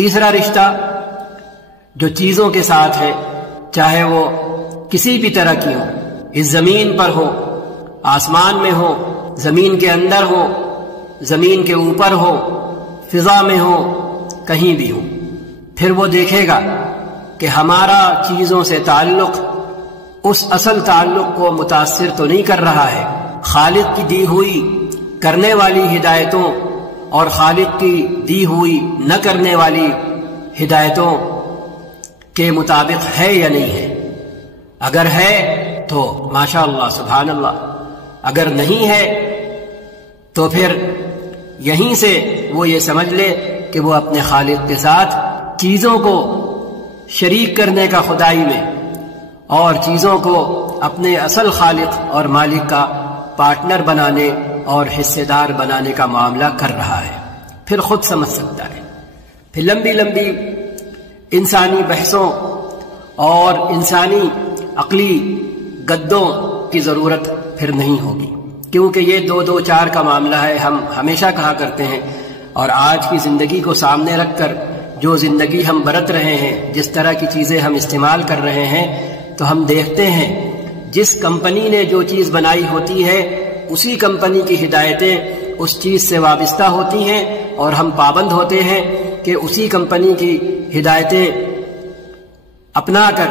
تیسرا رشتہ جو چیزوں کے ساتھ ہے، چاہے وہ کسی بھی طرح کی ہو، اس زمین پر ہو، آسمان میں ہو، زمین کے اندر ہو، زمین کے اوپر ہو، فضا میں ہو، کہیں بھی ہو، پھر وہ دیکھے گا کہ ہمارا چیزوں سے تعلق اس اصل تعلق کو متاثر تو نہیں کر رہا ہے، خالق کی دی ہوئی کرنے والی ہدایتوں اور خالق کی دی ہوئی نہ کرنے والی ہدایتوں کے مطابق ہے یا نہیں ہے۔ اگر ہے تو ماشاء اللہ سبحان اللہ، اگر نہیں ہے تو پھر یہیں سے وہ یہ سمجھ لے کہ وہ اپنے خالق کے ساتھ چیزوں کو شریک کرنے کا خدائی میں اور چیزوں کو اپنے اصل خالق اور مالک کا پارٹنر بنانے اور حصے دار بنانے کا معاملہ کر رہا ہے، پھر خود سمجھ سکتا ہے۔ پھر لمبی لمبی انسانی بحثوں اور انسانی عقلی گدوں کی ضرورت پھر نہیں ہوگی، کیونکہ یہ دو دو چار کا معاملہ ہے۔ ہم ہمیشہ کہا کرتے ہیں، اور آج کی زندگی کو سامنے رکھ کر جو زندگی ہم برت رہے ہیں، جس طرح کی چیزیں ہم استعمال کر رہے ہیں، تو ہم دیکھتے ہیں جس کمپنی نے جو چیز بنائی ہوتی ہے اسی کمپنی کی ہدایتیں اس چیز سے وابستہ ہوتی ہیں، اور ہم پابند ہوتے ہیں کہ اسی کمپنی کی ہدایتیں اپنا کر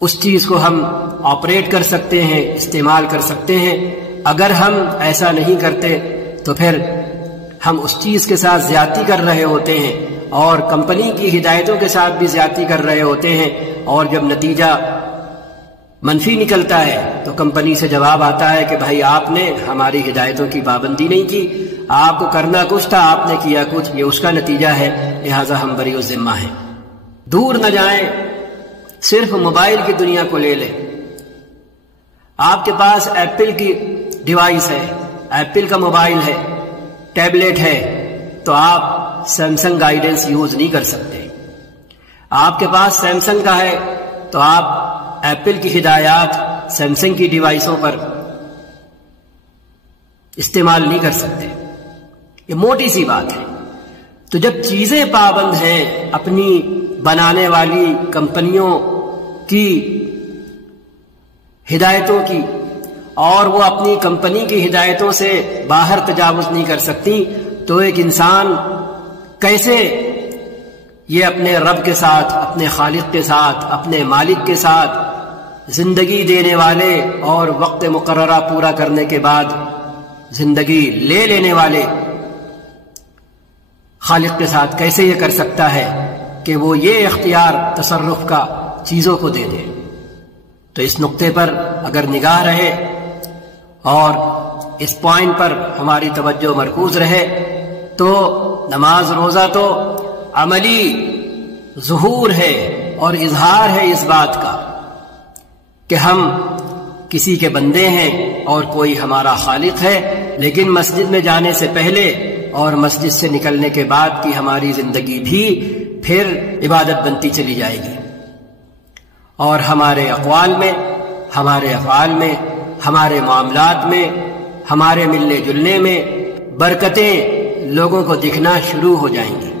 اس چیز کو ہم آپریٹ کر سکتے ہیں، استعمال کر سکتے ہیں۔ اگر ہم ایسا نہیں کرتے تو پھر ہم اس چیز کے ساتھ زیادتی کر رہے ہوتے ہیں، اور کمپنی کی ہدایتوں کے ساتھ بھی زیادتی کر رہے ہوتے ہیں، اور جب نتیجہ منفی نکلتا ہے تو کمپنی سے جواب آتا ہے کہ بھائی آپ نے ہماری ہدایتوں کی پابندی نہیں کی، آپ کو کرنا کچھ تھا، آپ نے کیا کچھ، یہ اس کا نتیجہ ہے، لہٰذا ہم بری الذمہ ہیں۔ دور نہ جائیں، صرف موبائل کی دنیا کو لے لیں۔ آپ کے پاس ایپل کی ڈیوائس ہے، ایپل کا موبائل ہے، ٹیبلٹ ہے، تو آپ سیمسنگ گائیڈنس یوز نہیں کر سکتے۔ آپ کے پاس سیمسنگ کا ہے تو آپ ایپل کی ہدایات سیمسنگ کی ڈیوائسوں پر استعمال نہیں کر سکتے۔ یہ موٹی سی بات ہے۔ تو جب چیزیں پابند ہیں اپنی بنانے والی کمپنیوں کی ہدایتوں کی، اور وہ اپنی کمپنی کی ہدایتوں سے باہر تجاوز نہیں کر سکتی، تو ایک انسان کیسے یہ اپنے رب کے ساتھ، اپنے خالق کے ساتھ، اپنے مالک کے ساتھ زندگی دینے والے اور وقت مقررہ پورا کرنے کے بعد زندگی لے لینے والے خالق کے ساتھ کیسے یہ کر سکتا ہے کہ وہ یہ اختیار تصرف کا چیزوں کو دے دے؟ تو اس نقطے پر اگر نگاہ رہے اور اس پوائنٹ پر ہماری توجہ مرکوز رہے تو نماز روزہ تو عملی ظہور ہے اور اظہار ہے اس بات کا کہ ہم کسی کے بندے ہیں اور کوئی ہمارا خالق ہے، لیکن مسجد میں جانے سے پہلے اور مسجد سے نکلنے کے بعد کی ہماری زندگی بھی پھر عبادت بنتی چلی جائے گی، اور ہمارے اقوال میں، ہمارے افعال میں، ہمارے معاملات میں، ہمارے ملنے جلنے میں برکتیں لوگوں کو دکھنا شروع ہو جائیں گی،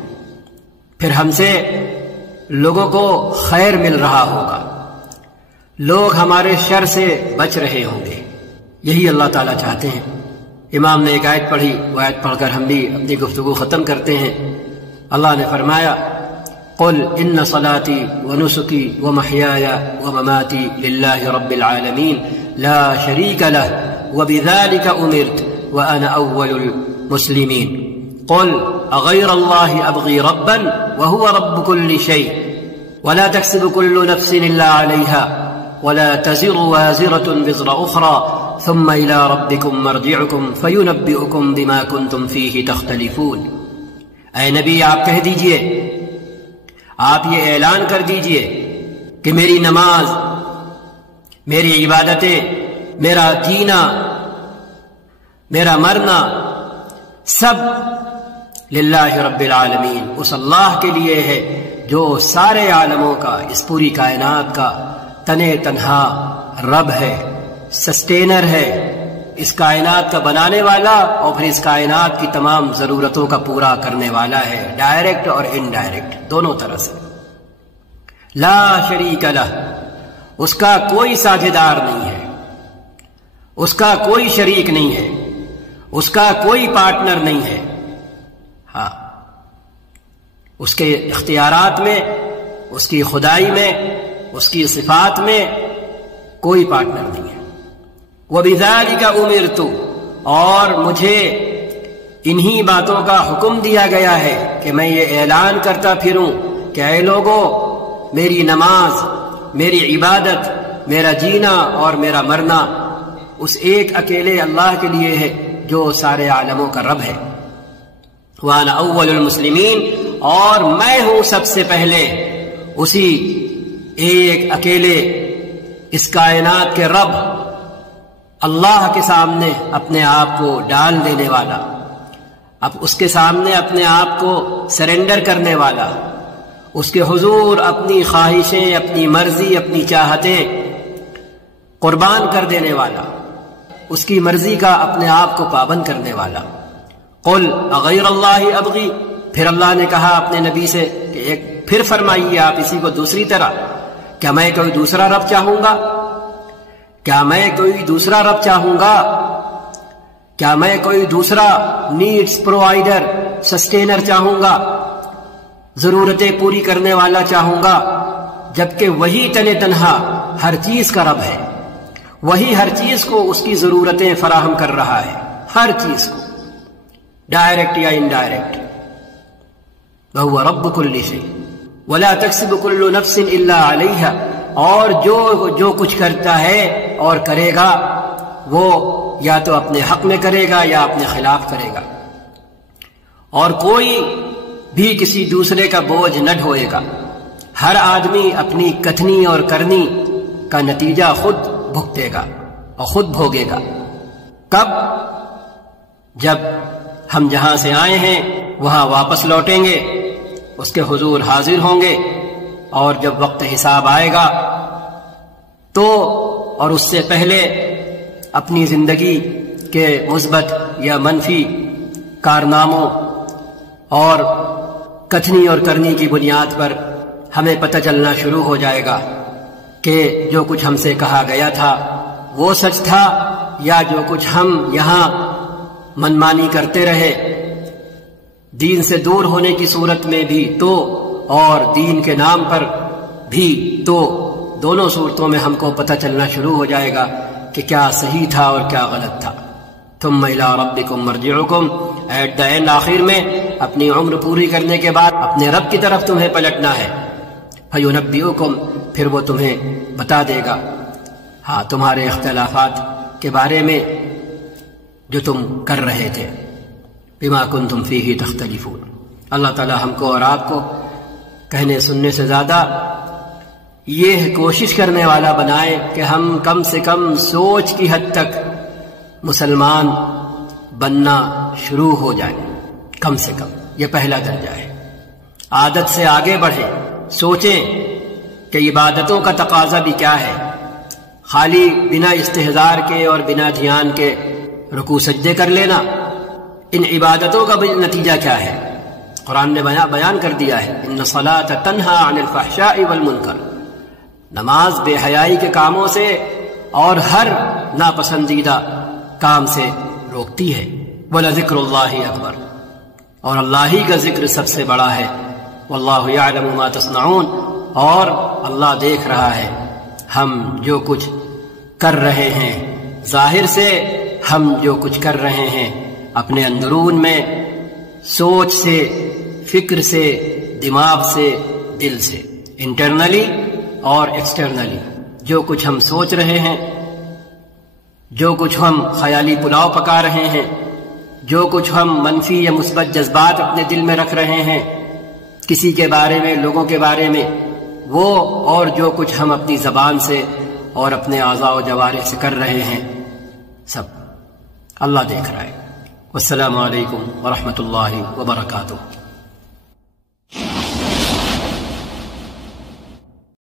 پھر ہم سے لوگوں کو خیر مل رہا ہوگا، لوگ ہمارے شر سے بچ رہے ہوں گے۔ یہی اللہ تعالیٰ چاہتے ہیں۔ امام نے ایک آیت پڑھی، وہ آیت پڑھ کر ہم بھی اپنی گفتگو ختم کرتے ہیں۔ اللہ نے فرمایا قل ان صلاتي ونسكي ومحياي ومماتي لله رب العالمين لا شريك له وبذلك امرت وانا اول المسلمين قل اغير الله ابغي ربا وهو رب كل شيء ولا تكسب كل نفس الا عليها ولا تزر وازرة وزر اخرى ثم الى ربكم مرجعكم فينبئكم بما كنتم فيه تختلفون۔ اے نبی آپ کہہ دیجئے، آپ یہ اعلان کر دیجئے کہ میری نماز، میری عبادتیں، میرا جینا، میرا مرنا سب للہ رب العالمین، اس اللہ کے لیے ہے جو سارے عالموں کا، اس پوری کائنات کا تنے تنہا رب ہے، سسٹینر ہے، اس کائنات کا بنانے والا اور پھر اس کائنات کی تمام ضرورتوں کا پورا کرنے والا ہے، ڈائریکٹ اور انڈائریکٹ دونوں طرح سے۔ لا شریک لہ، اس کا کوئی ساجھیدار نہیں ہے، اس کا کوئی شریک نہیں ہے، اس کا کوئی پارٹنر نہیں ہے۔ ہاں، اس کے اختیارات میں، اس کی خدائی میں، اس کی صفات میں کوئی پارٹنر نہیں ہے۔ وَبِذَلِكَ أُمِرْتُ، اور مجھے انہی باتوں کا حکم دیا گیا ہے کہ میں یہ اعلان کرتا پھروں کہ اے لوگو، میری نماز، میری عبادت، میرا جینا اور میرا مرنا اس ایک اکیلے اللہ کے لیے ہے جو سارے عالموں کا رب ہے۔ وَأَنَا أَوَّلُ الْمُسْلِمِينَ، اور میں ہوں سب سے پہلے اسی ایک اکیلے اس کائنات کے رب اللہ کے سامنے اپنے آپ کو ڈال دینے والا، اب اس کے سامنے اپنے آپ کو سرنڈر کرنے والا، اس کے حضور اپنی خواہشیں، اپنی مرضی، اپنی چاہتیں قربان کر دینے والا، اس کی مرضی کا اپنے آپ کو پابند کرنے والا۔ قل اغیر اللہ ابغی، پھر اللہ نے کہا اپنے نبی سے کہ ایک پھر فرمائیے آپ اسی کو دوسری طرح، کیا میں کوئی دوسرا رب چاہوں گا؟ کیا میں کوئی دوسرا رب چاہوں گا؟ کیا میں کوئی دوسرا نیڈز پرووائڈر، سسٹینر چاہوں گا، ضرورتیں پوری کرنے والا چاہوں گا، جبکہ وہی تن تنہا ہر چیز کا رب ہے، وہی ہر چیز کو اس کی ضرورتیں فراہم کر رہا ہے، ہر چیز کو، ڈائریکٹ یا انڈائریکٹ۔ وَهُوَ رَبُّ كُلِّ شَيْءٍ وَلَا تَكْسِبُ كُلُّ نَفْسٍ إِلَّا عَلَيْهَا، اور جو کچھ کرتا ہے اور کرے گا وہ یا تو اپنے حق میں کرے گا یا اپنے خلاف کرے گا، اور کوئی بھی کسی دوسرے کا بوجھ نہ ڈھوئے گا، ہر آدمی اپنی کتھنی اور کرنی کا نتیجہ خود بھگتے گا اور خود بھوگے گا۔ کب؟ جب ہم جہاں سے آئے ہیں وہاں واپس لوٹیں گے، اس کے حضور حاضر ہوں گے، اور جب وقت حساب آئے گا تو، اور اس سے پہلے اپنی زندگی کے مثبت یا منفی کارناموں اور کتھنی اور کرنی کی بنیاد پر ہمیں پتہ چلنا شروع ہو جائے گا کہ جو کچھ ہم سے کہا گیا تھا وہ سچ تھا، یا جو کچھ ہم یہاں منمانی کرتے رہے، دین سے دور ہونے کی صورت میں بھی تو، اور دین کے نام پر بھی تو، دونوں صورتوں میں ہم کو پتہ چلنا شروع ہو جائے گا کہ کیا صحیح تھا اور کیا غلط تھا۔ ثم الی ربکم مرجعکم، ایٹ دا اینڈ، آخر میں اپنی عمر پوری کرنے کے بعد اپنے رب کی طرف تمہیں پلٹنا ہے۔ فینبئکم، پھر وہ تمہیں بتا دے گا، ہاں، تمہارے اختلافات کے بارے میں جو تم کر رہے تھے، بما کنتم فیہ تختلفون۔ اللہ تعالی ہم کو اور آپ کو کہنے سننے سے زیادہ یہ کوشش کرنے والا بنائے کہ ہم کم سے کم سوچ کی حد تک مسلمان بننا شروع ہو جائیں، کم سے کم یہ پہلا درجہ ہے۔ عادت سے آگے بڑھیں، سوچیں کہ عبادتوں کا تقاضا بھی کیا ہے، خالی بنا استحضار کے اور بنا دھیان کے رکوع سجدے کر لینا، ان عبادتوں کا بھی نتیجہ کیا ہے؟ قرآن نے بیان کر دیا ہے، ان الصلاۃ تنہی عن الفحشاء والمنکر، نماز بے حیائی کے کاموں سے اور ہر ناپسندیدہ کام سے روکتی ہے۔ وَلَذِكْرُ اللَّهِ اکبر، اور اللہ ہی کا ذکر سب سے بڑا ہے۔ وَاللَّهُ يَعْلَمُ مَا تَصْنَعُونَ، اور اللہ دیکھ رہا ہے ہم جو کچھ کر رہے ہیں، ظاہر سے ہم جو کچھ کر رہے ہیں، اپنے اندرون میں، سوچ سے، فکر سے، دماغ سے، دل سے، انٹرنلی اور ایکسٹرنلی، جو کچھ ہم سوچ رہے ہیں، جو کچھ ہم خیالی پلاؤ پکا رہے ہیں، جو کچھ ہم منفی یا مثبت جذبات اپنے دل میں رکھ رہے ہیں کسی کے بارے میں، لوگوں کے بارے میں، وہ اور جو کچھ ہم اپنی زبان سے اور اپنے اعضاء و جوارح سے کر رہے ہیں، سب اللہ دیکھ رہا ہے۔ والسلام علیکم ورحمۃ اللہ وبرکاتہ۔